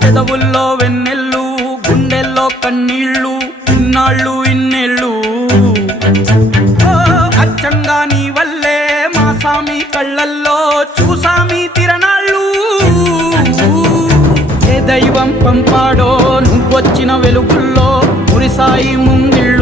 పెదవుల్లో వెన్నెల్లు గుండెల్లో కన్నీళ్ళు ఇన్నాళ్ళు ఇన్నేళ్ళు అచ్చంగా నీ వల్లే మా సామి కళ్ళల్లో చూసామి తిరణాళ్ళు ఏ దైవం పంపాడో నువ్వొచ్చిన వెలుగుల్లో మురిసాయి ముంగిళ్ళు